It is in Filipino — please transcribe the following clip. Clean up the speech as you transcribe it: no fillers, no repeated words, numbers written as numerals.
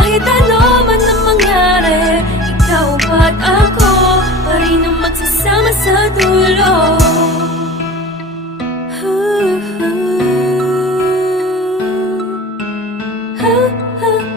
Kahit ano man ang mangyari, ikaw at ako pa rin ang magsasama sa dulo.